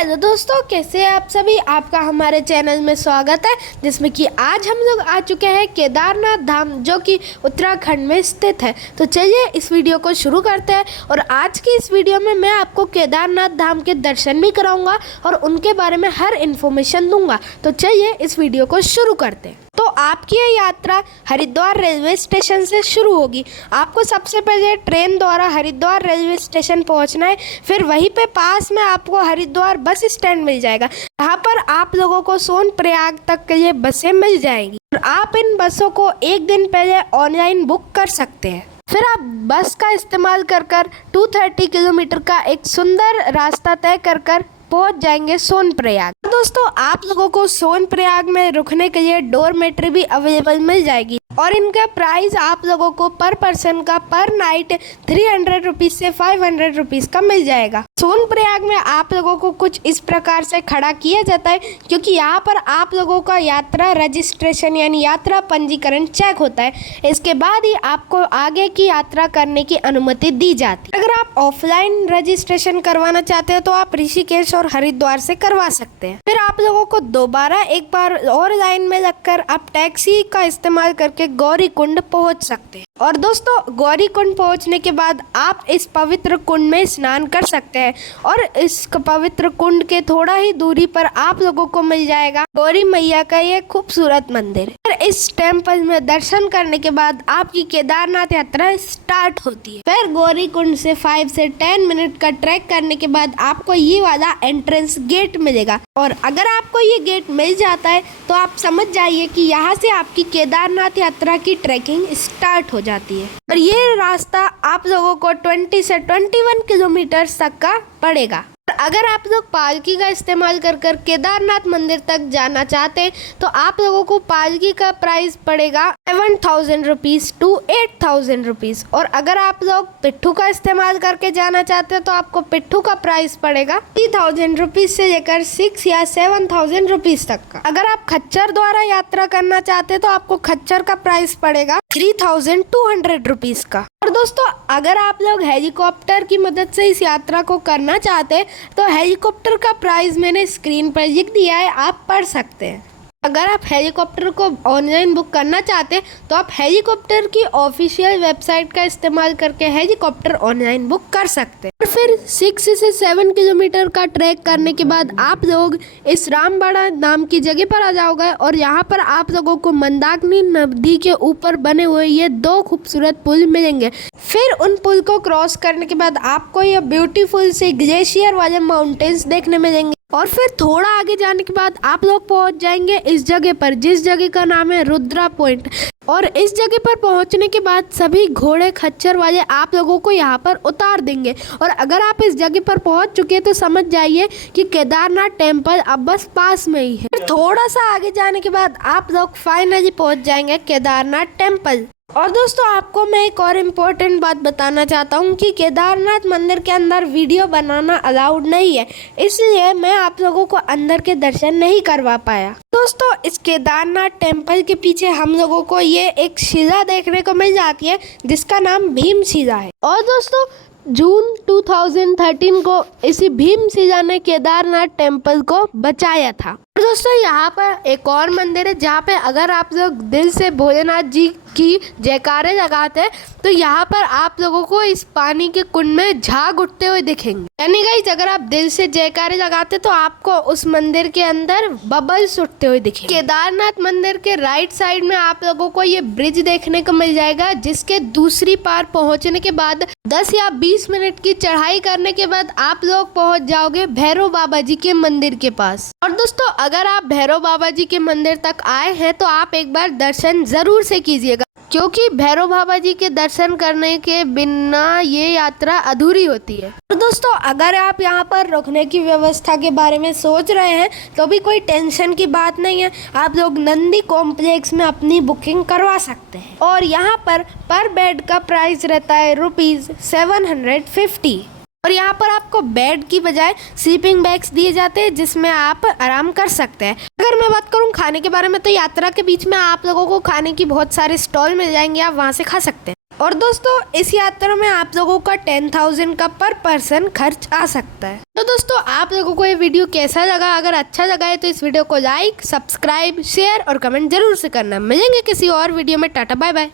Hello दोस्तों, कैसे हैं आप सभी। आपका हमारे चैनल में स्वागत है, जिसमें कि आज हम लोग आ चुके हैं केदारनाथ धाम, जो कि उत्तराखंड में स्थित है। तो चलिए इस वीडियो को शुरू करते हैं। और आज की इस वीडियो में मैं आपको केदारनाथ धाम के दर्शन भी कराऊंगा और उनके बारे में हर इन्फॉर्मेशन दूंगा। तो चलिए इस वीडियो को शुरू करते हैं। तो आपकी ये यात्रा हरिद्वार रेलवे स्टेशन से शुरू होगी। आपको सबसे पहले ट्रेन द्वारा हरिद्वार रेलवे स्टेशन पहुंचना है। फिर वहीं पे पास में आपको हरिद्वार बस स्टैंड मिल जाएगा। यहाँ पर आप लोगों को सोनप्रयाग तक के लिए बसें मिल जाएंगी और आप इन बसों को एक दिन पहले ऑनलाइन बुक कर सकते हैं। फिर आप बस का इस्तेमाल कर 230 किलोमीटर का एक सुंदर रास्ता तय कर पहुंच जाएंगे सोनप्रयाग। दोस्तों, आप लोगों को सोनप्रयाग में रुकने के लिए डॉर्मेट्री भी अवेलेबल मिल जाएगी और इनका प्राइस आप लोगों को पर पर्सन का पर नाइट 300 रुपीज से 500 रुपीज का मिल जाएगा। सोनप्रयाग में आप लोगों को कुछ इस प्रकार से खड़ा किया जाता है, क्योंकि यहाँ पर आप लोगों का यात्रा रजिस्ट्रेशन यानी यात्रा पंजीकरण चेक होता है। इसके बाद ही आपको आगे की यात्रा करने की अनुमति दी जाती है। अगर आप ऑफलाइन रजिस्ट्रेशन करवाना चाहते हो तो आप ऋषिकेश और हरिद्वार से करवा सकते हैं। फिर आप लोगों को दोबारा एक बार और लाइन में लगकर आप टैक्सी का इस्तेमाल करके गौरीकुंड पहुंच सकते हैं। और दोस्तों, गौरीकुंड पहुंचने के बाद आप इस पवित्र कुंड में स्नान कर सकते हैं और इस पवित्र कुंड के थोड़ा ही दूरी पर आप लोगों को मिल जाएगा गौरी मैया का ये खूबसूरत मंदिर। और इस टेम्पल में दर्शन करने के बाद आपकी केदारनाथ यात्रा स्टार्ट होती है। फिर गौरीकुंड से 5 से 10 मिनट का ट्रैक करने के बाद आपको ये वाला एंट्रेंस गेट मिलेगा। और अगर आपको ये गेट मिल जाता है तो आप समझ जाइए कि यहाँ से आपकी केदारनाथ यात्रा की ट्रैकिंग स्टार्ट हो जाती है। और ये रास्ता आप लोगों को 20 से 21 किलोमीटर तक का पड़ेगा। अगर आप लोग पालकी का इस्तेमाल कर केदारनाथ मंदिर तक जाना चाहते हैं तो आप लोगों को पालकी का प्राइस पड़ेगा 7,000 रुपीज टू 8,000 रुपीज। और अगर आप लोग पिट्ठू का इस्तेमाल करके जाना चाहते हैं तो आपको पिट्ठू का प्राइस पड़ेगा 3,000 रुपीज से लेकर 6 या 7,000 रुपीज तक का। अगर आप खच्चर द्वारा यात्रा करना चाहते हैं तो आपको खच्चर का प्राइस पड़ेगा 3,200 रुपीज का। और दोस्तों, अगर आप लोग हेलीकॉप्टर की मदद से इस यात्रा को करना चाहते हैं तो हेलीकॉप्टर का प्राइस मैंने स्क्रीन पर लिख दिया है, आप पढ़ सकते हैं। अगर आप हेलीकॉप्टर को ऑनलाइन बुक करना चाहते हैं तो आप हेलीकॉप्टर की ऑफिशियल वेबसाइट का इस्तेमाल करके हेलीकॉप्टर ऑनलाइन बुक कर सकते हैं। और फिर 6 से 7 किलोमीटर का ट्रैक करने के बाद आप लोग इस रामबाड़ा नाम की जगह पर आ जाओगे और यहाँ पर आप लोगों को मंदाकिनी नदी के ऊपर बने हुए ये 2 खूबसूरत पुल मिलेंगे। फिर उन पुल को क्रॉस करने के बाद आपको ये ब्यूटीफुल से ग्लेशियर वाले माउंटेन्स देखने मिलेंगे। और फिर थोड़ा आगे जाने के बाद आप लोग पहुंच जाएंगे इस जगह पर, जिस जगह का नाम है रुद्रा पॉइंट। और इस जगह पर पहुंचने के बाद सभी घोड़े खच्चर वाले आप लोगों को यहाँ पर उतार देंगे। और अगर आप इस जगह पर पहुंच चुके हैं तो समझ जाइए कि केदारनाथ टेम्पल अब बस पास में ही है। फिर थोड़ा सा आगे जाने के बाद आप लोग फाइनली पहुंच जाएंगे केदारनाथ टेम्पल। और दोस्तों, आपको मैं एक और इम्पोर्टेंट बात बताना चाहता हूँ कि केदारनाथ मंदिर के अंदर वीडियो बनाना अलाउड नहीं है, इसलिए मैं आप लोगों को अंदर के दर्शन नहीं करवा पाया। दोस्तों, इस केदारनाथ टेम्पल के पीछे हम लोगों को ये एक शिला देखने को मिल जाती है जिसका नाम भीम शिला है। और दोस्तों, जून 2013 को इसी भीम शिला ने केदारनाथ टेम्पल को बचाया था। दोस्तों, यहाँ पर एक और मंदिर है जहाँ पे अगर आप लोग दिल से भोलेनाथ जी की जयकारे लगाते हैं तो यहाँ पर आप लोगों को इस पानी के कुंड में झाग उठते हुए दिखेंगे। यानी गाइस, अगर आप दिल से जयकारे लगाते तो आपको उस मंदिर के अंदर बबल्स उठते हुए दिखेंगे। केदारनाथ मंदिर के राइट साइड में आप लोगों को ये ब्रिज देखने को मिल जाएगा, जिसके दूसरी पार पहुँचने के बाद 10 या 20 मिनट की चढ़ाई करने के बाद आप लोग पहुँच जाओगे भैरव बाबा जी के मंदिर के पास। और दोस्तों, अगर आप भैरव बाबा जी के मंदिर तक आए हैं तो आप एक बार दर्शन जरूर से कीजिएगा, क्योंकि भैरव बाबा जी के दर्शन करने के बिना ये यात्रा अधूरी होती है। तो दोस्तों, अगर आप यहाँ पर रुकने की व्यवस्था के बारे में सोच रहे हैं तो भी कोई टेंशन की बात नहीं है। आप लोग नंदी कॉम्प्लेक्स में अपनी बुकिंग करवा सकते हैं और यहाँ पर बेड का प्राइस रहता है ₹750। और यहाँ पर आपको बेड की बजाय स्लीपिंग बैग्स दिए जाते हैं जिसमें आप आराम कर सकते हैं। अगर मैं बात करूँ खाने के बारे में तो यात्रा के बीच में आप लोगों को खाने की बहुत सारे स्टॉल मिल जाएंगे, आप वहाँ से खा सकते हैं। और दोस्तों इस यात्रा में आप लोगों का 10,000 का पर पर्सन खर्च आ सकता है। तो दोस्तों आप लोगों को ये वीडियो कैसा लगा? अगर अच्छा लगा है तो इस वीडियो को लाइक, सब्सक्राइब, शेयर और कमेंट जरूर से करना। मिलेंगे किसी और वीडियो में। Tata bye bye.